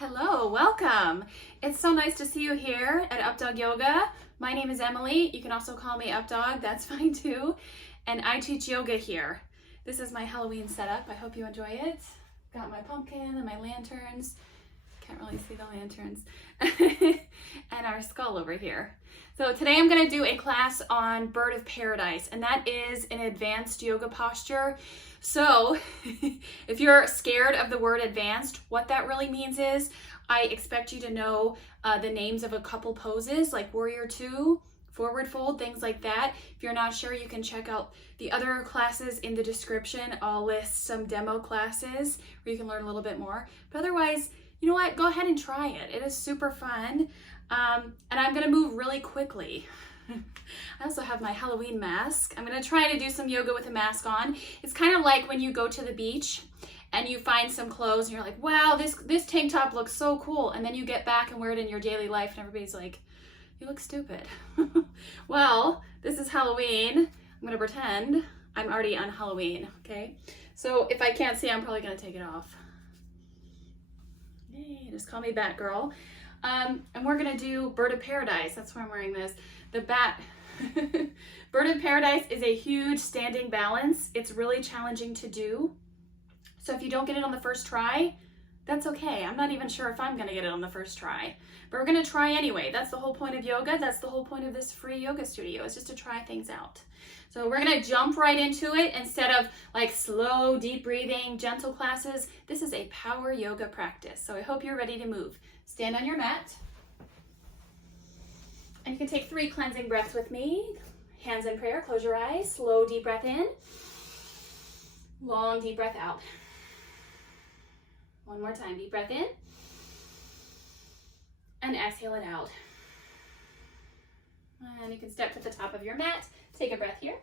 Hello, welcome. It's so nice to see you here at Updawg-Yoga. My name is Emily. You can also call me Updawg, that's fine too. And I teach yoga here. This is my Halloween setup. I hope you enjoy it. Got my pumpkin and my lanterns. Can't really see the lanterns. And our skull over here. So today I'm going to do a class on Bird of Paradise, and that is an advanced yoga posture. So if you're scared of the word advanced, what that really means is I expect you to know the names of a couple poses like Warrior Two, Forward Fold, things like that. If you're not sure, you can check out the other classes in the description. I'll list some demo classes where you can learn a little bit more. But otherwise, you know what? Go ahead and try it. It is super fun. And I'm going to move really quickly. I also have my Halloween mask. I'm going to try to do some yoga with a mask on. It's kind of like when you go to the beach and you find some clothes and you're like, wow, this tank top looks so cool. And then you get back and wear it in your daily life and everybody's like, you look stupid. Well, this is Halloween. I'm going to pretend I'm already on Halloween, okay? So if I can't see, I'm probably going to take it off. Hey, just call me Batgirl. And we're gonna do Bird of Paradise. That's why I'm wearing this. The bat. Bird of Paradise is a huge standing balance. It's really challenging to do. So if you don't get it on the first try, that's okay. I'm not even sure if I'm gonna get it on the first try, but we're gonna try anyway. That's the whole point of yoga. That's the whole point of this free yoga studio, is just to try things out. So we're gonna jump right into it instead of like slow, deep breathing, gentle classes. This is a power yoga practice. So I hope you're ready to move. Stand on your mat. And you can take 3 cleansing breaths with me. Hands in prayer, close your eyes. Slow, deep breath in. Long, deep breath out. One more time, deep breath in. And exhale it out. And you can step to the top of your mat. Take a breath here.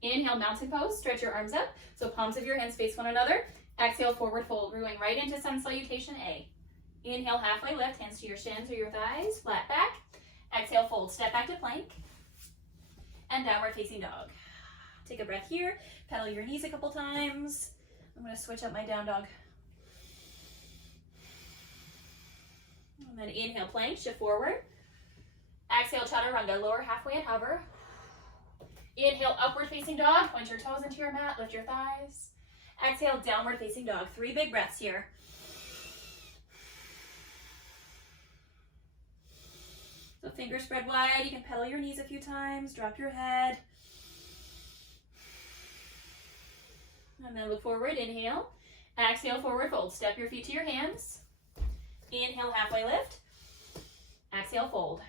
Inhale, mountain pose. Stretch your arms up so palms of your hands face one another. Exhale, forward fold. We're going right into Sun Salutation A. Inhale, halfway lift, hands to your shins or your thighs, flat back. Exhale, fold. Step back to plank. And downward facing dog. Take a breath here. Pedal your knees a couple times. I'm going to switch up my down dog. And then inhale, plank, shift forward. Exhale, chaturanga, lower halfway and hover. Inhale, upward facing dog. Point your toes into your mat, lift your thighs. Exhale, downward facing dog. 3 big breaths here. So fingers spread wide. You can pedal your knees a few times. Drop your head. And then look forward. Inhale. Exhale, forward fold. Step your feet to your hands. Inhale, halfway lift. Exhale, fold.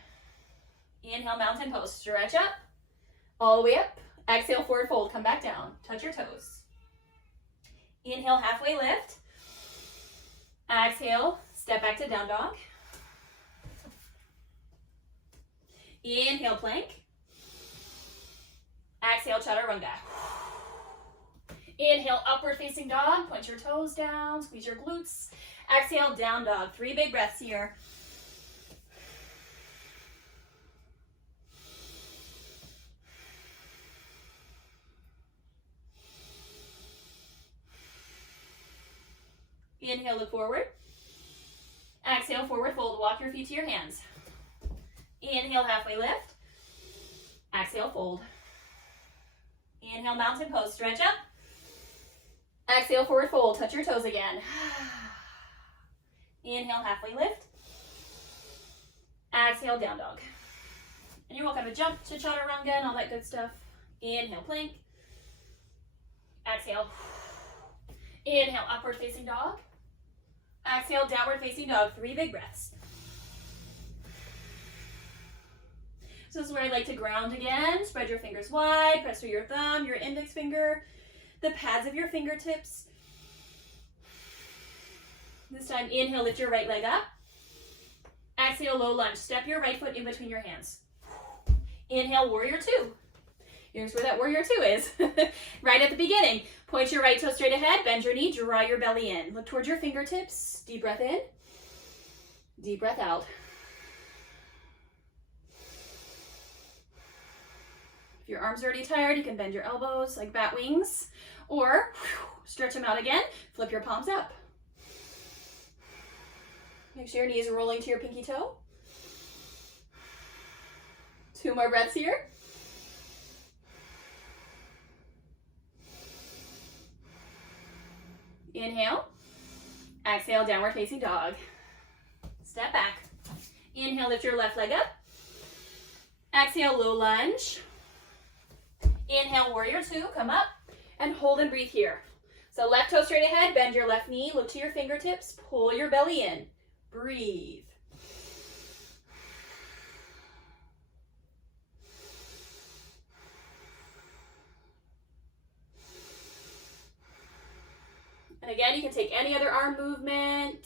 Inhale, mountain pose. Stretch up. All the way up. Exhale, forward fold. Come back down. Touch your toes. Inhale, halfway lift. Exhale, step back to down dog. Inhale, plank. Exhale, chaturanga. Inhale, upward facing dog. Point your toes down, squeeze your glutes. Exhale, down dog. 3 big breaths here. Inhale, look forward. Exhale, forward fold. Walk your feet to your hands. Inhale, halfway lift. Exhale, fold. Inhale, mountain pose. Stretch up. Exhale, forward fold. Touch your toes again. Inhale, halfway lift. Exhale, down dog. And you're welcome to jump to chaturanga and all that good stuff. Inhale, plank. Exhale. Inhale, upward facing dog. Exhale, downward facing dog. 3 big breaths. So this is where I like to ground again. Spread your fingers wide. Press through your thumb, your index finger, the pads of your fingertips. This time, inhale, lift your right leg up. Exhale, low lunge. Step your right foot in between your hands. Inhale, Warrior Two. Here's where that Warrior Two is. Right at the beginning. Point your right toe straight ahead. Bend your knee. Draw your belly in. Look towards your fingertips. Deep breath in. Deep breath out. If your arms are already tired, you can bend your elbows like bat wings, Or stretch them out again, flip your palms up. Make sure your knees are rolling to your pinky toe. 2 more breaths here. Inhale. Exhale, downward facing dog. Step back. Inhale, lift your left leg up. Exhale, low lunge. Inhale, warrior 2, come up and hold and breathe here. So left toe straight ahead, bend your left knee, look to your fingertips, pull your belly in. Breathe. And again, you can take any other arm movement.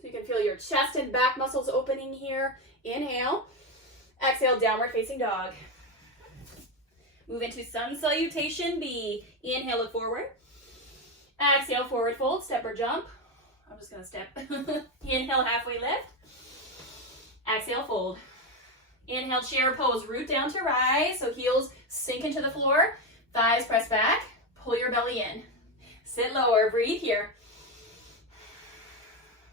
So you can feel your chest and back muscles opening here. Inhale. Exhale, downward facing dog. Move into Sun Salutation B. Inhale, look forward. Exhale, forward fold, step or jump. I'm just going to step. Inhale, halfway lift. Exhale, fold. Inhale, chair pose, root down to rise. So heels sink into the floor. Thighs press back. Pull your belly in. Sit lower, breathe here.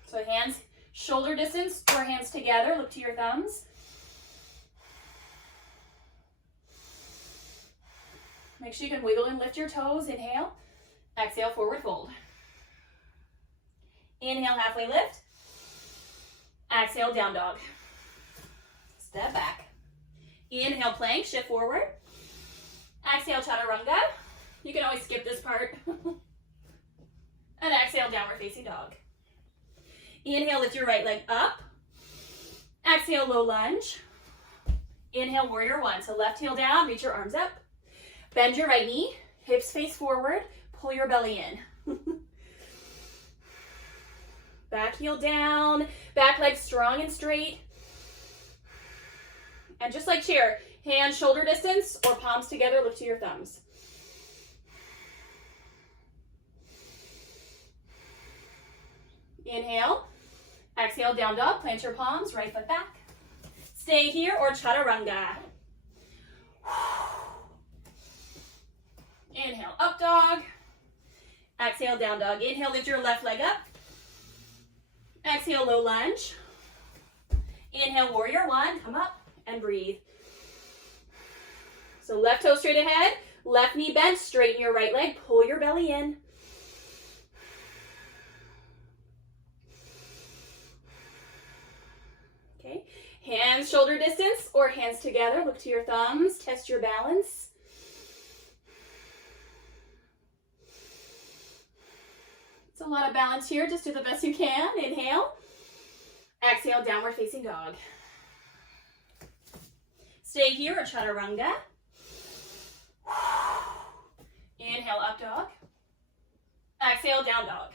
So hands shoulder distance or hands together. Look to your thumbs. Make sure you can wiggle and lift your toes. Inhale. Exhale, forward fold. Inhale, halfway lift. Exhale, down dog. Step back. Inhale, plank, shift forward. Exhale, chaturanga. You can always skip this part. And exhale, downward facing dog. Inhale, lift your right leg up. Exhale, low lunge. Inhale, warrior 1. So left heel down, reach your arms up. Bend your right knee, hips face forward, pull your belly in. Back heel down, back leg strong and straight. And just like chair, hands shoulder distance or palms together, look to your thumbs. Inhale, exhale, down dog, plant your palms, right foot back. Stay here or chaturanga. Inhale, up dog. Exhale, down dog. Inhale, lift your left leg up. Exhale, low lunge. Inhale, warrior 1, come up and breathe. So left toe straight ahead, left knee bent, straighten your right leg, pull your belly in. Okay, hands shoulder distance or hands together, look to your thumbs, test your balance. It's a lot of balance here, just do the best you can. Inhale, exhale, downward facing dog. Stay here or chaturanga. Inhale, up dog. Exhale, down dog.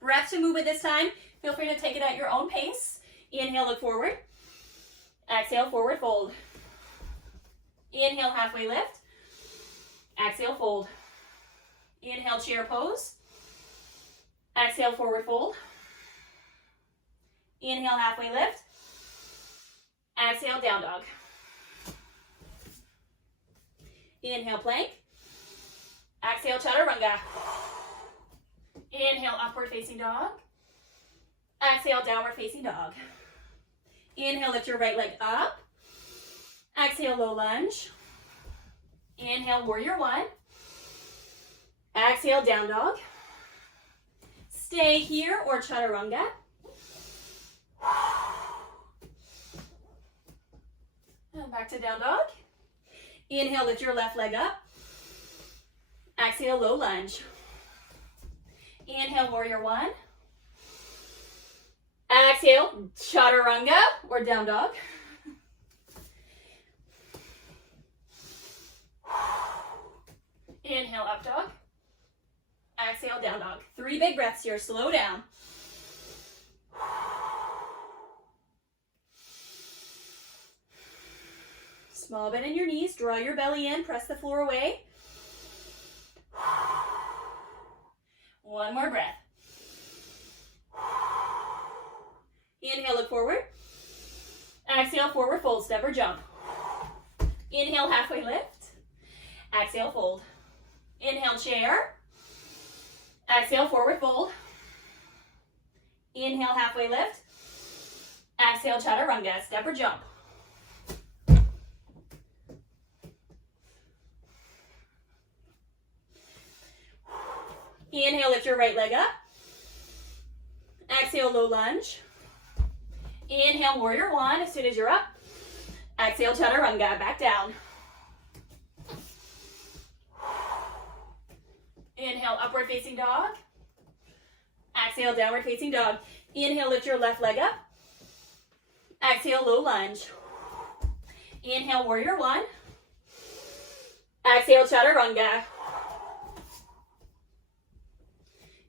Breath to movement this time. Feel free to take it at your own pace. Inhale, look forward. Exhale, forward fold. Inhale, halfway lift. Exhale, fold. Inhale, chair pose. Exhale, forward fold. Inhale, halfway lift. Exhale, down dog. Inhale, plank. Exhale, chaturanga. Inhale, upward facing dog. Exhale, downward facing dog. Inhale, lift your right leg up. Exhale, low lunge. Inhale, warrior 1. Exhale, down dog. Stay here or chaturanga. And back to down dog. Inhale, lift your left leg up. Exhale, low lunge. Inhale, warrior 1. Exhale, chaturanga or down dog. Inhale, up dog. Exhale, down dog. 3 big breaths here. Slow down. Small bend in your knees. Draw your belly in. Press the floor away. 1 more breath. Inhale, look forward. Exhale, forward fold, step or jump. Inhale, halfway lift. Exhale, fold. Inhale, chair. Exhale, forward fold. Inhale, halfway lift. Exhale, chaturanga, step or jump. Inhale, lift your right leg up. Exhale, low lunge. Inhale, warrior one. As soon as you're up, exhale, chaturanga, back down. Inhale, upward facing dog. Exhale, downward facing dog. Inhale, lift your left leg up. Exhale, low lunge. Inhale, warrior one. Exhale, chaturanga.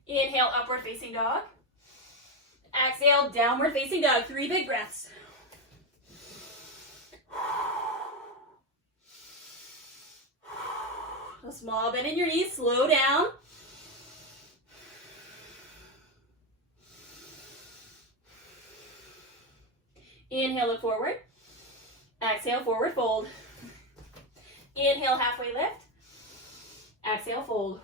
Inhale, upward facing dog. Exhale, downward facing dog. 3 big breaths. A small bend in your knees, slow down. Inhale, look forward. Exhale, forward fold. Inhale, halfway lift. Exhale, fold.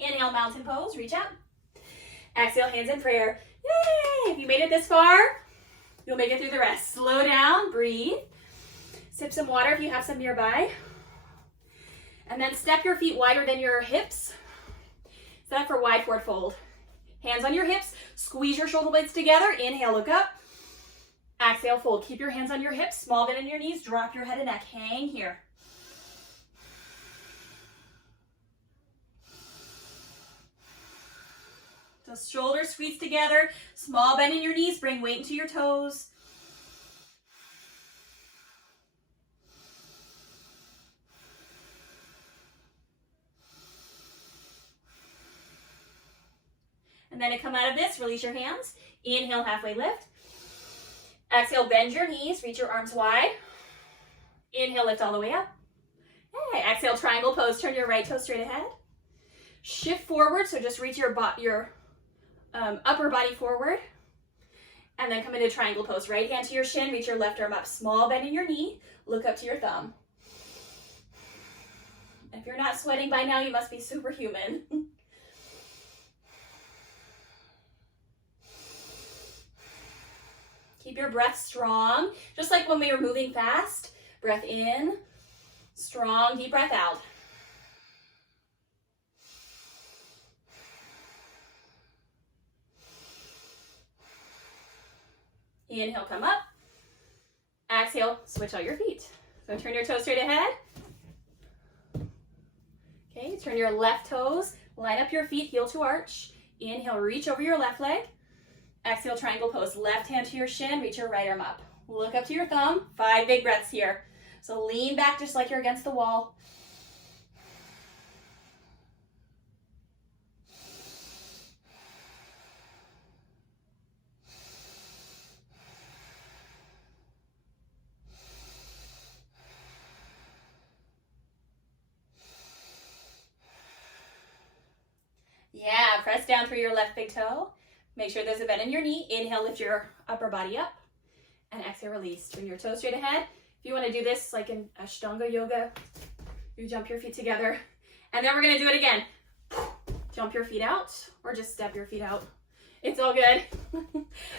Inhale, mountain pose, reach out. Exhale, hands in prayer. Yay! If you made it this far, you'll make it through the rest. Slow down, breathe. Sip some water if you have some nearby. And then step your feet wider than your hips. Set up for wide forward fold. Hands on your hips, squeeze your shoulder blades together. Inhale, look up. Exhale, fold. Keep your hands on your hips, small bend in your knees, drop your head and neck. Hang here. So shoulders squeeze together, small bend in your knees, bring weight into your toes. And then to come out of this, release your hands. Inhale, halfway lift. Exhale, bend your knees, reach your arms wide. Inhale, lift all the way up. Hey, exhale, triangle pose, turn your right toe straight ahead. Shift forward, so just reach your upper body forward. And then come into triangle pose. Right hand to your shin, reach your left arm up. Small bend in your knee, look up to your thumb. If you're not sweating by now, you must be superhuman. Keep your breath strong, just like when we were moving fast. Breath in, strong, deep breath out. Inhale, come up. Exhale, switch out your feet. So turn your toes straight ahead. Okay, turn your left toes, line up your feet, heel to arch. Inhale, reach over your left leg. Exhale, triangle pose. Left hand to your shin, reach your right arm up. Look up to your thumb. 5 big breaths here. So lean back just like you're against the wall. Yeah, press down through your left big toe. Make sure there's a bend in your knee. Inhale, lift your upper body up. And exhale, release. Turn your toes straight ahead. If you want to do this like in Updawg-Yoga, you jump your feet together. And then we're going to do it again. Jump your feet out or just step your feet out. It's all good.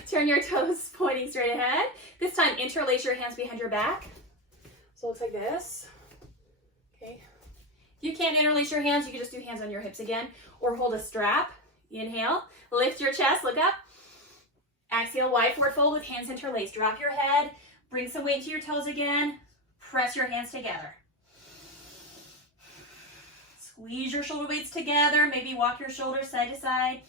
Turn your toes pointing straight ahead. This time, interlace your hands behind your back. So it looks like this. Okay. If you can't interlace your hands, you can just do hands on your hips again or hold a strap. Inhale, lift your chest, look up. Exhale, wide forward fold with hands interlaced. Drop your head, bring some weight to your toes again. Press your hands together. Squeeze your shoulder blades together. Maybe walk your shoulders side to side.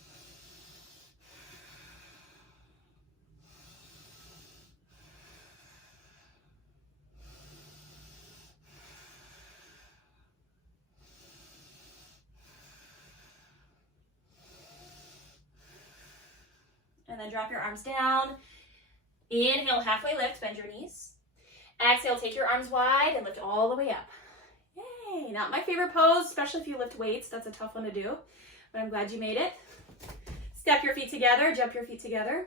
And then drop your arms down. Inhale, halfway lift, bend your knees. Exhale, take your arms wide and lift all the way up. Yay, not my favorite pose, especially if you lift weights. That's a tough one to do, but I'm glad you made it. Step your feet together, jump your feet together.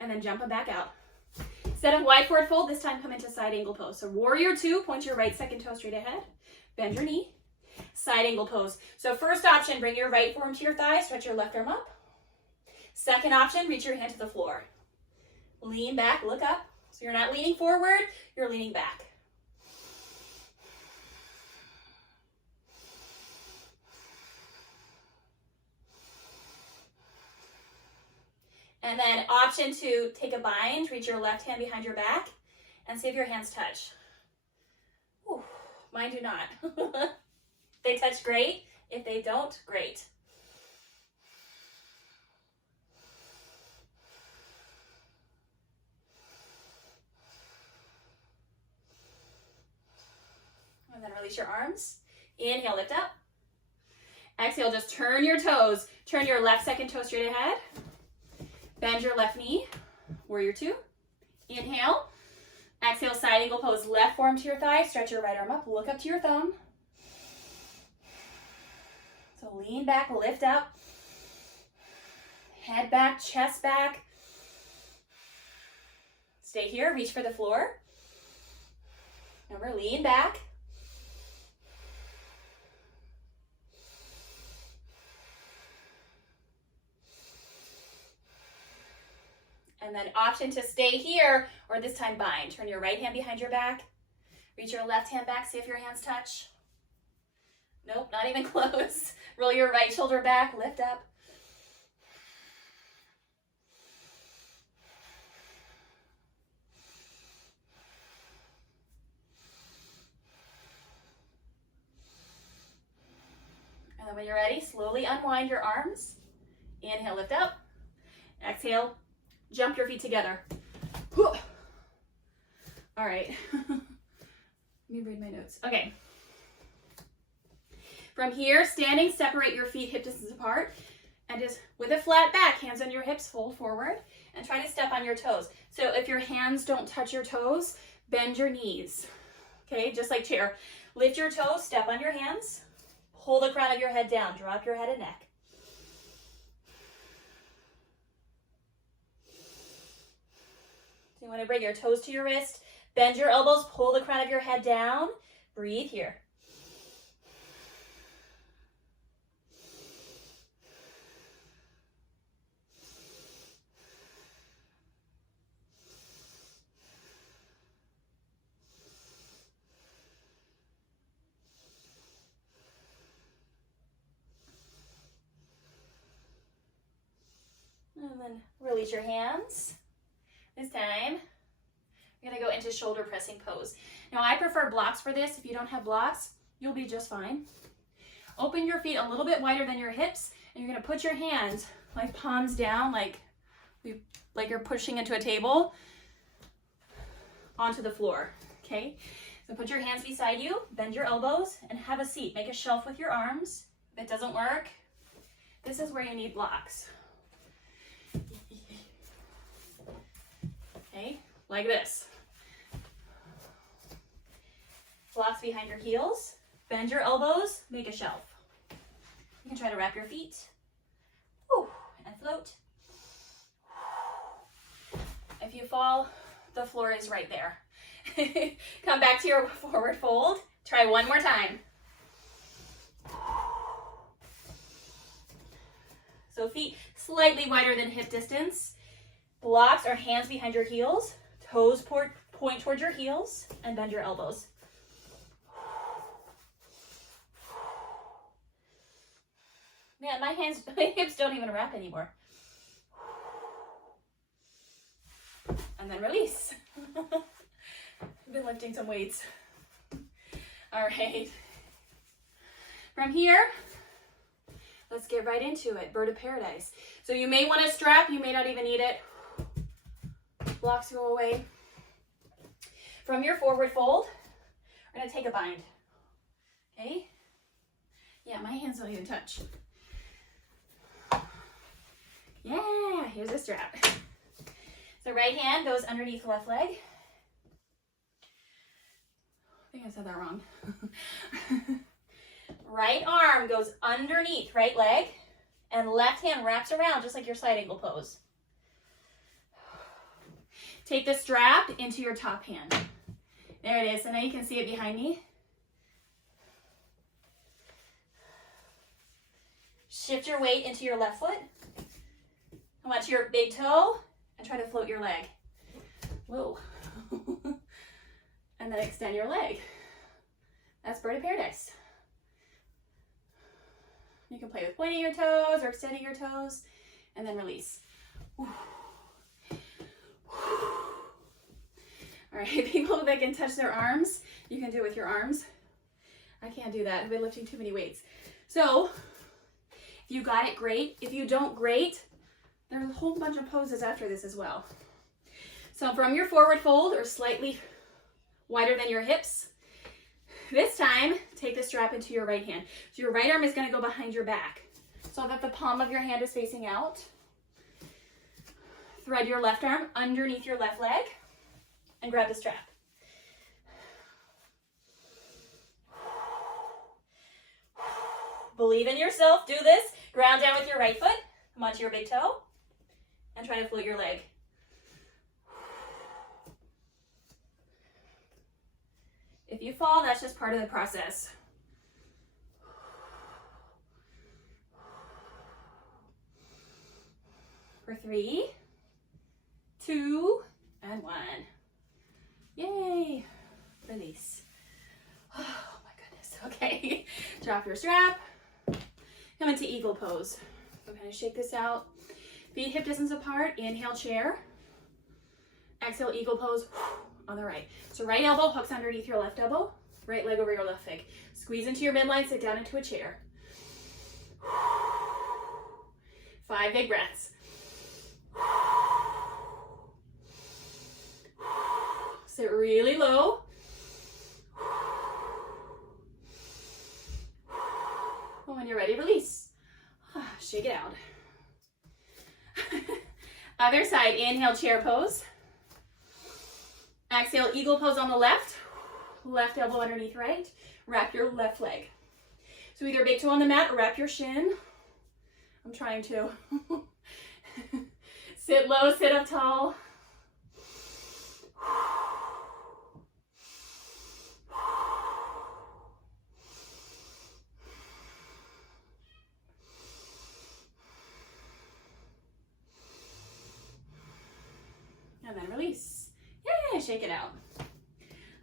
and then jump them back out. Instead of wide forward fold, this time come into side angle pose. So warrior two, point your right second toe straight ahead, bend your knee, side angle pose. So first option, bring your right forearm to your thigh, stretch your left arm up. Second option, reach your hand to the floor. Lean back, look up. So you're not leaning forward, you're leaning back. And then option two, take a bind, reach your left hand behind your back, and see if your hands touch. Whew, mine do not. If they touch, great. If they don't, great. And then release your arms. Inhale, lift up. Exhale, just turn your toes. Turn your left second toe straight ahead. Bend your left knee, warrior two. Inhale. Exhale, side angle pose. Left forearm to your thigh, stretch your right arm up, look up to your thumb. So lean back, lift up. Head back, chest back. Stay here, reach for the floor. Remember, lean back. And then option to stay here, or this time bind. Turn your right hand behind your back. Reach your left hand back, see if your hands touch. Nope, not even close. Roll your right shoulder back, lift up. And then when you're ready, slowly unwind your arms. Inhale, lift up. Exhale. Jump your feet together. All right. Let me read my notes. Okay. From here, standing, separate your feet hip distance apart. And just with a flat back, hands on your hips, fold forward. And try to step on your toes. So if your hands don't touch your toes, bend your knees. Okay, just like chair. Lift your toes, step on your hands. Pull the crown of your head down. Drop your head and neck. You want to bring your toes to your wrist, bend your elbows, pull the crown of your head down, breathe here. And then release your hands. This time, we're going to go into shoulder pressing pose. Now, I prefer blocks for this. If you don't have blocks, you'll be just fine. Open your feet a little bit wider than your hips, and you're going to put your hands like palms down, like you're pushing into a table, onto the floor, okay? So put your hands beside you, bend your elbows, and have a seat. Make a shelf with your arms. If it doesn't work, this is where you need blocks. Okay, like this. Blocks behind your heels. Bend your elbows, make a shelf. You can try to wrap your feet. Whew, and float. If you fall, the floor is right there. Come back to your forward fold. Try one more time. So feet slightly wider than hip distance. Blocks are hands behind your heels. Toes point towards your heels and bend your elbows. Man, my hips don't even wrap anymore. And then release. I've been lifting some weights. All right. From here, let's get right into it. Bird of paradise. So you may want to strap, you may not even need it. Blocks go away. From your forward fold, we're going to take a bind. Okay? Yeah, my hands don't even touch. Yeah, here's a strap. So right hand goes underneath left leg. I think I said that wrong. Right arm goes underneath right leg, and left hand wraps around just like your side angle pose. Take the strap into your top hand. There it is. So now you can see it behind me. Shift your weight into your left foot. Come onto your big toe and try to float your leg. Whoa. And then extend your leg. That's Bird of Paradise. You can play with pointing your toes or extending your toes, and then release. All right, people that can touch their arms, you can do it with your arms. I can't do that. I've been lifting too many weights. So, if you got it, great. If you don't, great. There's a whole bunch of poses after this as well. So from your forward fold, or slightly wider than your hips, this time, take the strap into your right hand. So your right arm is going to go behind your back so that the palm of your hand is facing out. Thread your left arm underneath your left leg and grab the strap. Believe in yourself. Do this. Ground down with your right foot. Come onto your big toe and try to float your leg. If you fall, that's just part of the process. For 3, 2, and 1. Yay! Release. Oh my goodness. Okay. Drop your strap. Come into eagle pose. So kind of shake this out. Feet hip distance apart. Inhale, chair. Exhale, eagle pose. On the right. So right elbow hooks underneath your left elbow, right leg over your left leg. Squeeze into your midline, sit down into a chair. 5 big breaths. Sit really low. When you're ready, release. Shake it out. Other side, inhale, chair pose. Exhale, eagle pose on the left. Left elbow underneath right. Wrap your left leg. So either big toe on the mat or wrap your shin. I'm trying to. Sit low, sit up tall. And then release. Yay, shake it out.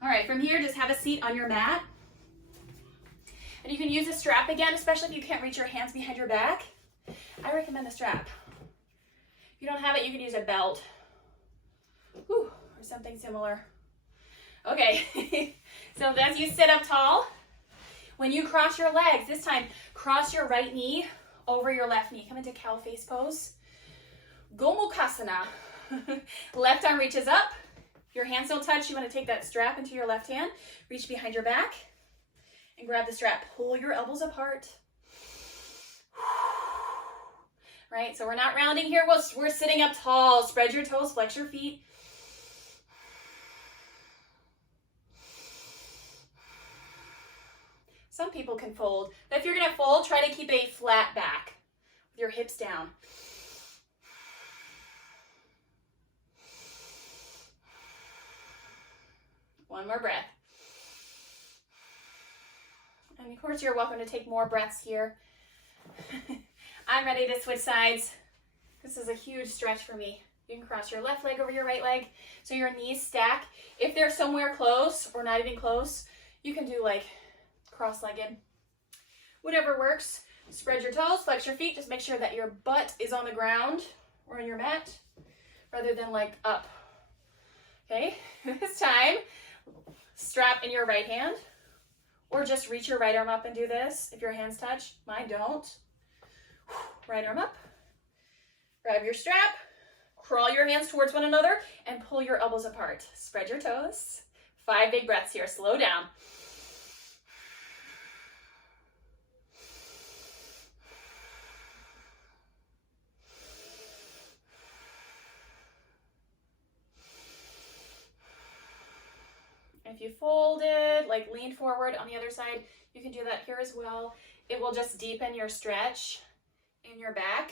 All right, from here, just have a seat on your mat. And you can use a strap again, especially if you can't reach your hands behind your back. I recommend the strap. If you don't have it, you can use a belt. Whew, or something similar. Okay, so as you sit up tall, when you cross your legs, this time, cross your right knee over your left knee. Come into cow face pose. Gomukhasana. Left arm reaches up. If your hands don't touch, you want to take that strap into your left hand, reach behind your back, and grab the strap. Pull your elbows apart. Right, so we're not rounding here. We're sitting up tall. Spread your toes, flex your feet. Some people can fold. But if you're going to fold, try to keep a flat back with your hips down. One more breath. And of course, you're welcome to take more breaths here. I'm ready to switch sides. This is a huge stretch for me. You can cross your left leg over your right leg so your knees stack. If they're somewhere close or not even close, you can do like cross-legged. Whatever works. Spread your toes, flex your feet. Just make sure that your butt is on the ground or on your mat rather than like up. Okay, this time, strap in your right hand or just reach your right arm up and do this. If your hands touch, mine don't. Right arm up, grab your strap, crawl your hands towards one another and pull your elbows apart. Spread your toes. 5 big breaths here, slow down. If you folded, like lean forward on the other side, you can do that here as well. It will just deepen your stretch in your back.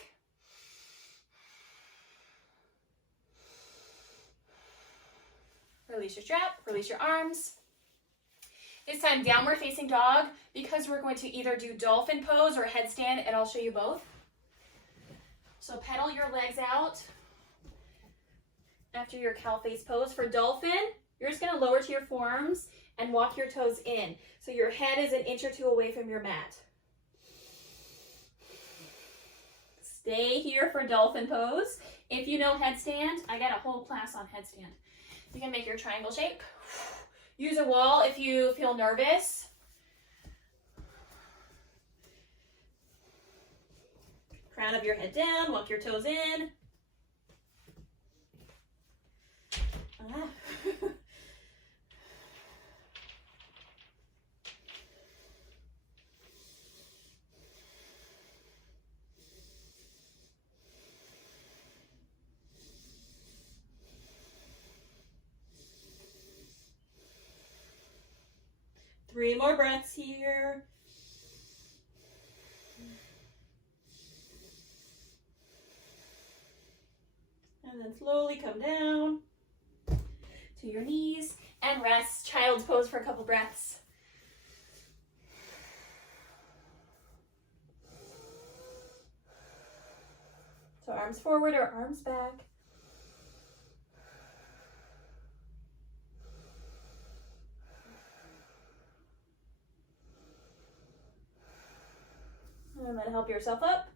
Release your strap, release your arms. This time, downward facing dog, because we're going to either do dolphin pose or headstand, and I'll show you both. So pedal your legs out after your cow face pose. For dolphin, you're just going to lower to your forearms and walk your toes in. So your head is an inch or two away from your mat. Stay here for dolphin pose. If you know headstand, I got a whole class on headstand. You can make your triangle shape. Use a wall if you feel nervous. Crown of your head down, walk your toes in. Ah. 3 more breaths here. And then slowly come down to your knees and rest. Child's pose for a couple breaths. So arms forward or arms back. And then help yourself up.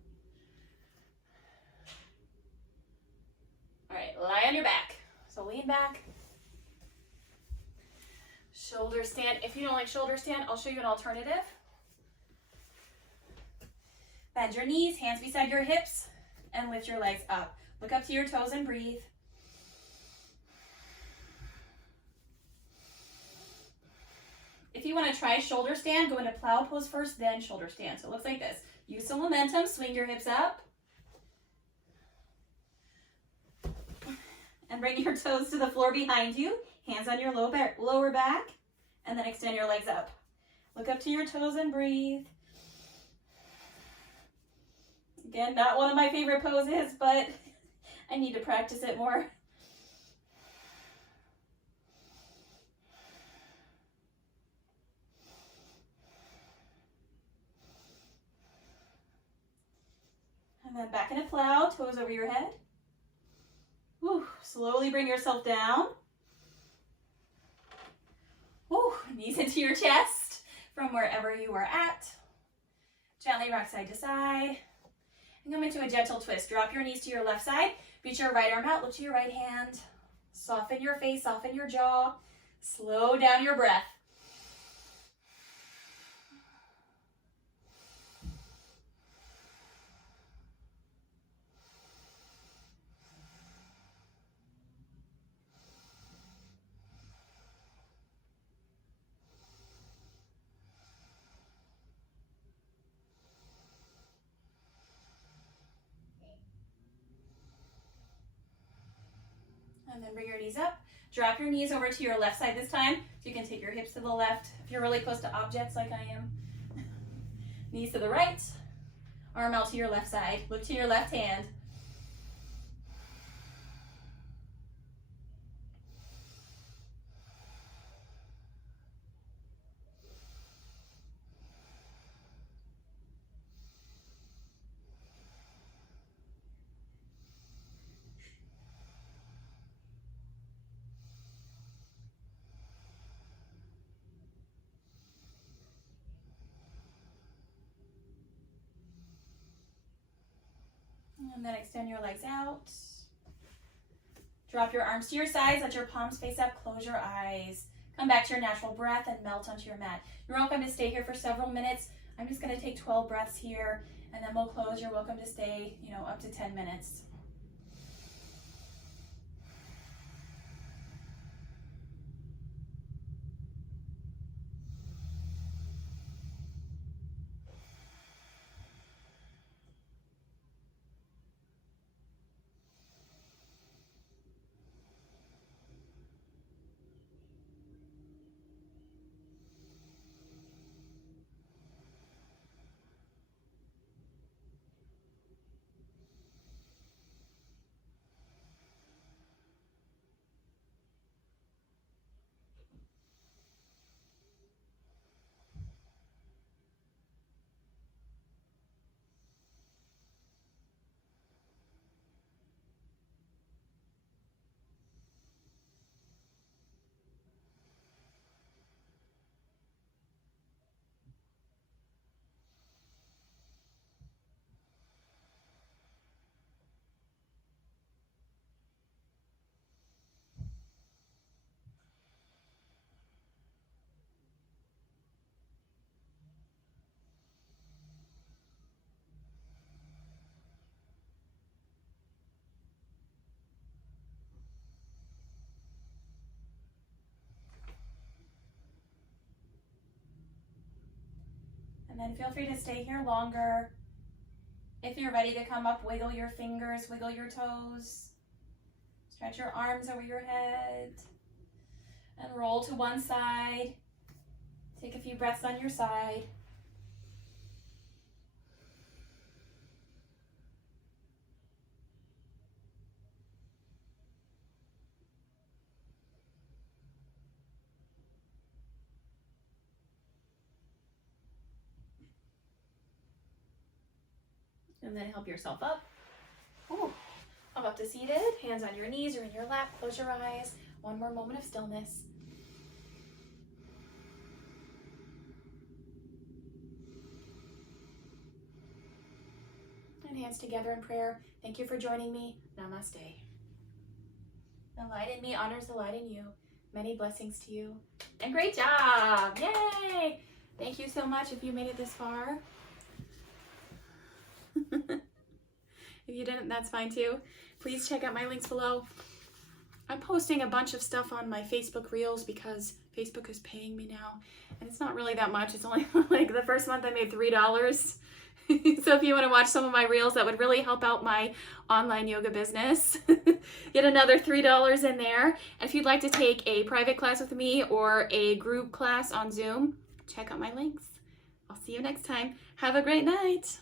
All right, lie on your back. So lean back. Shoulder stand. If you don't like shoulder stand, I'll show you an alternative. Bend your knees, hands beside your hips, and lift your legs up. Look up to your toes and breathe. If you want to try shoulder stand, go into plow pose first, then shoulder stand. So it looks like this. Use some momentum, swing your hips up. And bring your toes to the floor behind you. Hands on your lower back. And then extend your legs up. Look up to your toes and breathe. Again, not one of my favorite poses, but I need to practice it more. And then back in a plow, toes over your head. Whew, slowly bring yourself down. Whew, knees into your chest from wherever you are at. Gently rock side to side. And come into a gentle twist. Drop your knees to your left side. Reach your right arm out. Look to your right hand. Soften your face. Soften your jaw. Slow down your breath. And then bring your knees up. Drop your knees over to your left side this time. So you can take your hips to the left if you're really close to objects like I am. Knees to the right. Arm out to your left side. Look to your left hand. And then extend your legs out. Drop your arms to your sides, let your palms face up, close your eyes. Come back to your natural breath and melt onto your mat. You're welcome to stay here for several minutes. I'm just gonna take 12 breaths here and then we'll close. You're welcome to stay, up to 10 minutes. And then feel free to stay here longer. If you're ready to come up, wiggle your fingers, wiggle your toes. Stretch your arms over your head. And roll to one side. Take a few breaths on your side. And then help yourself up. Ooh. Up to seated, hands on your knees or in your lap. Close your eyes. One more moment of stillness. And hands together in prayer. Thank you for joining me. Namaste. The light in me honors the light in you. Many blessings to you. And great job! Yay! Thank you so much if you made it this far. If you didn't, that's fine too. Please check out my links below. I'm posting a bunch of stuff on my Facebook Reels because Facebook is paying me now. And it's not really that much. It's only like the first month I made $3. So if you want to watch some of my Reels, that would really help out my online yoga business. Get another $3 in there. And if you'd like to take a private class with me or a group class on Zoom, check out my links. I'll see you next time. Have a great night.